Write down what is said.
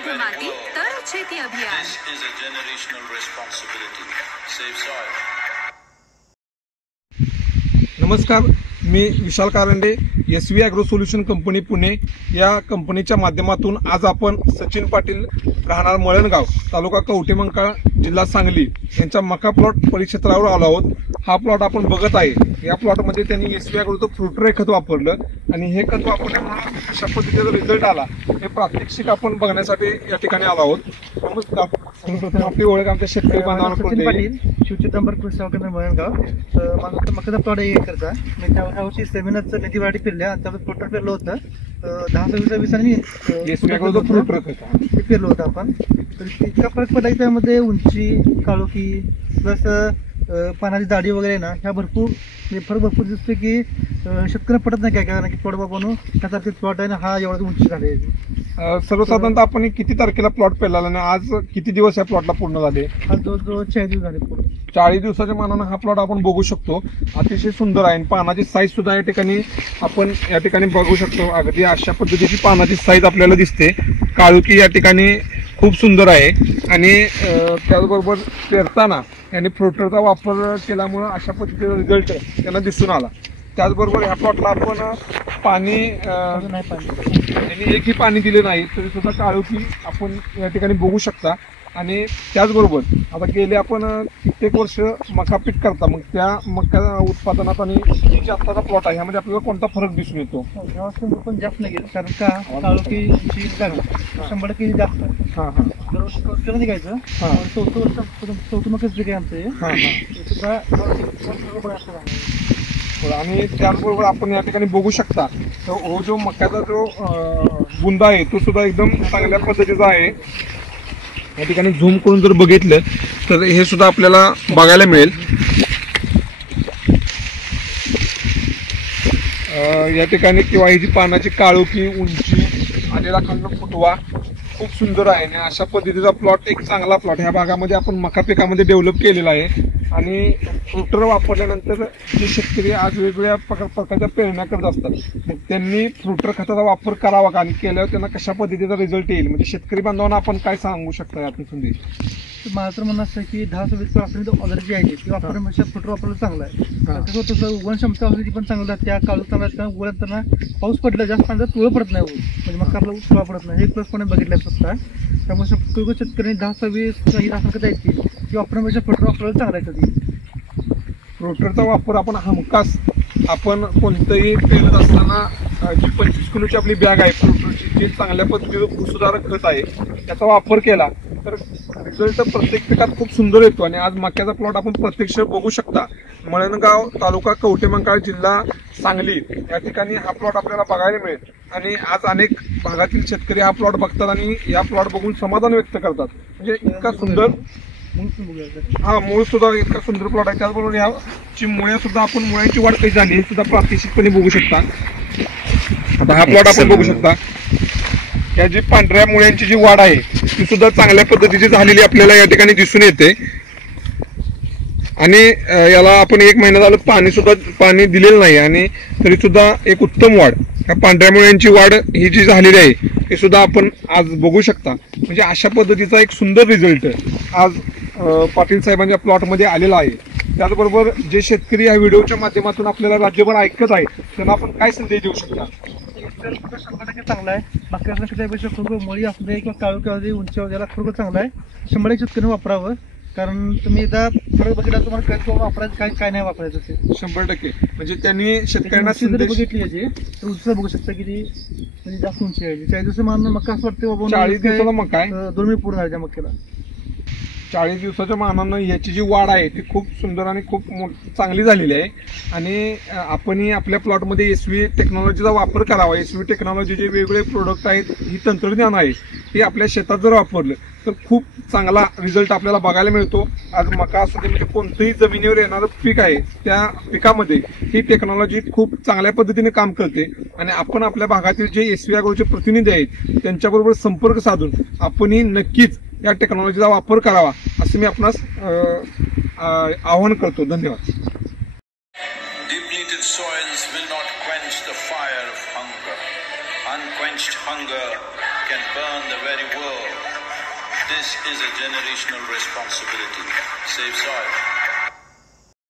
शुद्ध माती तर शेती अभियान. This is a generational responsibility. Save soil. नमस्कार, मी Vishal Karande, SV agro solution company Pune या कंपनीच्या माध्यमातून आज आपण सचिन पाटील राहणार मळणगाव तालुका कवठेमंकाळ जिल्हा सांगली यांच्या मका प्लॉट परिक्षेत्रावर आलो आहोत. हा प्लॉट आपण बघत आहे. या प्लॉटमध्ये त्यांनी SV ॲग्रोचं फ्रुटरे खत वापरलं आणि हे खत वापरल्यामुळे अशा पद्धतीचा रिझल्ट आला. हे प्रात्यक्षिक आपण बघण्यासाठी या ठिकाणी आलो आहोत. नमस्कार, सर्वप्रथम आपली ओळख आमच्या शेतकरी बांधवांना सचिन पाटील, शिवचिदंबर कृषी केंद्र मळणगाव. माझा मकाचा प्लॉट आहे एकरचा. मी त्या वर्षी सेमिनारचं नदी वाढी फिरल्या आणि त्यावर फ्रुटर पेरलं होतं. 10-20 आणि SV ॲग्रोचं फ्रुटरे खत ते पेरलं होतं आपण. तर इतका फरक पडला की त्यामध्ये उंची, काळोखी प्लस पानाची जाडी वगैरे ना ह्या भरपूर फरक भरपूर दिसतो की शेतकऱ्यांना पडत नाही काय कारण की प्लॉट बाबा त्यासारखे प्लॉट आहे ना हा एवढा उंची झाले. सर्वसाधारणतः आपण किती तारखेला प्लॉट पेरला आणि आज किती दिवस या प्लॉटला पूर्ण झाले? आज जवळजवळ 40 दिवस झाले पूर्ण. 40 दिवसाच्या मानानं हा प्लॉट आपण बघू शकतो. अतिशय सुंदर आहे. पानाची साईज सुद्धा या ठिकाणी आपण या ठिकाणी बघू शकतो. अगदी अशा पद्धतीची पानाची साईज आपल्याला दिसते. काळुकी या ठिकाणी खूप सुंदर आहे आणि त्याचबरोबर पेरताना यांनी फ्रुटरचा वापर केल्यामुळं अशा पद्धतीचा रिझल्ट त्यांना दिसून आला. त्याचबरोबर ह्या प्लॉटला आपण पाणी यांनी एकही पाणी दिले नाही तरी सुद्धा काळुकी आपण या ठिकाणी बघू शकता. आणि त्याचबरोबर आता गेले आपण कित्येक वर्ष मका पीक करता, मग त्या मका उत्पादनात आणि जे आत्ताचा प्लॉट आहे ह्यामध्ये आपल्याला कोणता फरक दिसून येतो? पण जास्त नाही गेलं कारण का काळोखी 100% जास्त आहे. दरवर्षी निघायचं. चौथं मकाच पीक आहे आमचं हे सुद्धा. आणि त्याचबरोबर आपण या ठिकाणी बघू शकता तो जो मक्याचा जो बुंदा आहे तो सुद्धा एकदम चांगल्या पद्धतीचा आहे. या ठिकाणी झूम करून जर बघितलं तर हे सुद्धा आपल्याला बघायला मिळेल. या ठिकाणी किंवा ही जी पानाची काळोखी, उंची, आलेला खंड, फुटवा खूप सुंदर आहे आणि अशा पद्धतीचा प्लॉट एक चांगला प्लॉट ह्या भागामध्ये आपण मका पिकामध्ये डेव्हलप केलेला आहे. आणि फ्रुटर वापरल्यानंतर जे शेतकरी आज वेगवेगळ्या प्रकारच्या पेरण्या करत असतात मग त्यांनी फ्रुटर खताचा वापर करावा का आणि केल्यावर त्यांना कशा पद्धतीचा रिझल्ट येईल म्हणजे शेतकरी बांधवांना आपण काय सांगू शकता यातून संदेश? माझं तर म्हणणं असं की 10-20 वापरून ऑलरेडी आहे ती वापरण्यापेक्षा फ्रुटर वापरलं चांगलं आहे. कसं होतं उगवण क्षमता असली पण चांगलं त्या काळू चांगला कारण उगवताना पाऊस पडला जास्त पाण्याचा तुळं पडत नाही म्हणजे मग आपला तुळा पडत नाही. हे प्लस पण बघितलं फक्त. त्यामुळे शेतकऱ्यांनी 10-20 ही रासायनिक द्यायची ती वापरण्यापेक्षा फ्रुटर वापरायला चांगला आहे. कधी फ्रुटरचा वापर आपण हमखास आपण कोणतंही पेरत असताना जी 25 किलोची आपली बॅग आहे फ्रुटरची जी चांगल्या पद्धतीचं भूसुधारक खत आहे त्याचा वापर केला तर रिझल्ट प्रत्येक पिकात खूप सुंदर येतो. आणि आज मक्याचा प्लॉट आपण प्रत्यक्ष बघू शकता. मळणगाव तालुका कवठेमंकाळ जिल्हा सांगली या ठिकाणी हा प्लॉट आपल्याला बघायला मिळेल. आणि आज अनेक भागातील शेतकरी हा प्लॉट बघतात आणि या प्लॉट बघून समाधान व्यक्त करतात. म्हणजे इतका सुंदर मूळ सुद्धा इतका सुंदर प्लॉट आहे. त्याचबरोबर ह्याची मुळे सुद्धा आपण मुळ्यांची वाढ कशी झाली हे सुद्धा प्रात्यक्षिकपणे बघू शकता. आता हा प्लॉट आपण बघू शकता. या जी पांढऱ्या मुळ्यांची जी वाढ आहे ती सुद्धा चांगल्या पद्धतीची झालेली आपल्याला या ठिकाणी दिसून येते. आणि याला आपण 1 महिना झालं पाणी दिलेलं नाही आणि तरी सुद्धा एक उत्तम वाढ ह्या पांढऱ्या मुळ्यांची वाढ ही जी झालेली आहे हे सुद्धा आपण आज बघू शकता. म्हणजे अशा पद्धतीचा एक सुंदर रिझल्ट आज पाटील साहेबांच्या प्लॉटमध्ये आलेला आहे. त्याचबरोबर जे शेतकरी या व्हिडिओच्या माध्यमातून आपल्याला राज्यभर ऐकत आहेत त्यांना आपण काय संदेश देऊ शकता? 100% चांगला आहे. बाकी खरोखर मळी असू दे किंवा काळू किंवा उंचीवर याला खरोखर चांगला आहे. 100% शेतकऱ्यांनी वापरावं कारण तुम्ही एकदा फरक बघितला तुम्हाला काय वापरायचं काय नाही वापरायचं ते 100%. म्हणजे त्यांनी शेतकऱ्यांना जर बघितली याची तर उंचीला बघू शकता किती म्हणजे जास्त उंची आहे. 40 दिवस मानणं मका असं वाटतं बाबा 40 दिवसाचा मका आहे. 2 महिने पूर्ण झाले त्या मक्याला. 40 दिवसाच्या मानानं याची जी वाढ आहे ती खूप सुंदर आणि खूप चांगली झालेली आहे. आणि आपणही आपल्या प्लॉटमध्ये SV टेक्नॉलॉजीचा वापर करावा. SV टेक्नॉलॉजी जे वेगवेगळे प्रोडक्ट आहेत ही तंत्रज्ञान आहे हे आपल्या शेतात जर वापरलं तर खूप चांगला रिझल्ट आपल्याला बघायला मिळतो. आज मका असू दे म्हणजे कोणतंही जमिनीवर येणारं पीक आहे त्या पिकामध्ये ही टेक्नॉलॉजी खूप चांगल्या पद्धतीने काम करते. आणि आपण आपल्या भागातील जे SV ॲग्रोचे प्रतिनिधी आहेत त्यांच्याबरोबर संपर्क साधून आपणही नक्कीच या टेक्नॉलॉजीचा वापर करावा असं मी आपणास आवाहन करतो. धन्यवाद. Depleted soils will not quench the fire of hunger. Unquenched hunger can burn the very world. This is a generational responsibility. Save soil.